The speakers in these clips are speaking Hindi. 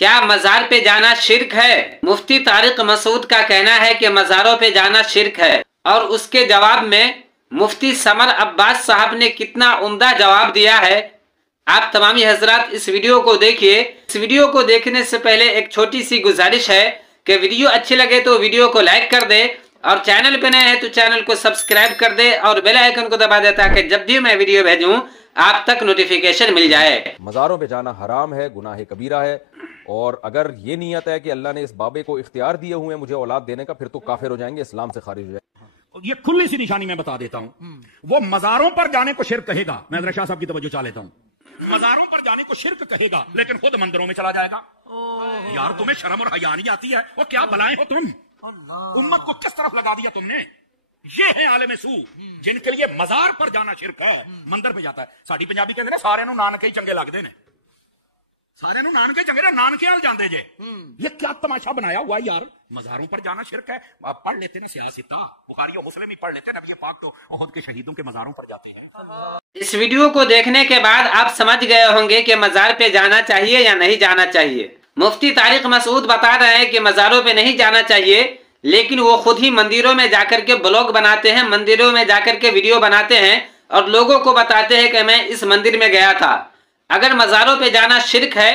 क्या मजार पे जाना शिर्क है? मुफ्ती तारिक मसूद का कहना है कि मजारों पे जाना शिर्क है, और उसके जवाब में मुफ्ती समर अब्बास साहब ने कितना उम्दा जवाब दिया है। आप तमामी हजरात इस वीडियो को देखिए। इस वीडियो को देखने से पहले एक छोटी सी गुजारिश है कि वीडियो अच्छी लगे तो वीडियो को लाइक कर दे, और चैनल पे नए हैं तो चैनल को सब्सक्राइब कर दे और बेल आइकन को दबा दे ताकि जब भी मैं वीडियो भेजूं आप तक नोटिफिकेशन मिल जाए। मज़ारों पे जाना हराम है, गुनाह कबीरा है, और अगर ये नीयत है कि अल्लाह ने इस बाबे को इख्तियार दिए हुए मुझे औलाद देने का, फिर तो काफिर हो जाएंगे, इस्लाम से खारिज हो जाएंगे। ये खुली सी निशानी मैं बता देता हूं, वो मजारों पर जाने को शिर्क कहेगा। मैं जरा शाह साहब की तवज्जो चाह लेता हूं। मजारों पर जाने को शिर्क कहेगा लेकिन खुद मंदिरों में चला जाएगा। यार तुम्हें शर्म और हया नहीं आती है? वो क्या बलाएं हो तुम? उम्मत को किस तरफ लगा दिया तुमने? ये है आलम सू जिनके लिए मजार पर जाना शिर्क है, मंदिर पे जाता है। साड़ी पंजाबी कहते हैं सारे नानके ही चंगे लगते ने, सारे नानके चंगे ने, नानके हाल जाते जे। ये क्या तमाशा बनाया हुआ है यार? मजारों पर जाना शिर्क है। आप पढ़ लेते ना सियासत, बुखारी और मुस्लिम ही पढ़ लेते, नबी पाक तो उहद के शहीदों के मजारों पर जाते हैं। इस वीडियो को देखने के बाद आप समझ गए होंगे कि मजार पे जाना चाहिए या नहीं जाना चाहिए। मुफ्ती तारिक मसूद बता रहे हैं कि मजारों पे नहीं जाना चाहिए, लेकिन वो खुद ही मंदिरों में जाकर के ब्लॉग बनाते हैं, मंदिरों में जाकर के वीडियो बनाते हैं और लोगों को बताते हैं कि मैं इस मंदिर में गया था। अगर मजारों पे जाना शिर्क है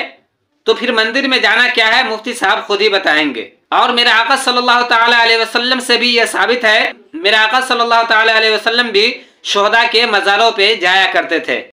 तो फिर मंदिर में जाना क्या है, मुफ्ती साहब खुद ही बताएंगे। और मेरे आका सल्लल्लाहु ताला अलैहि वसल्लम से भी यह साबित है। मेरे आका सल्लल्लाहु ताला अलैहि वसल्लम भी शुहदा के मजारों पे जाया करते थे।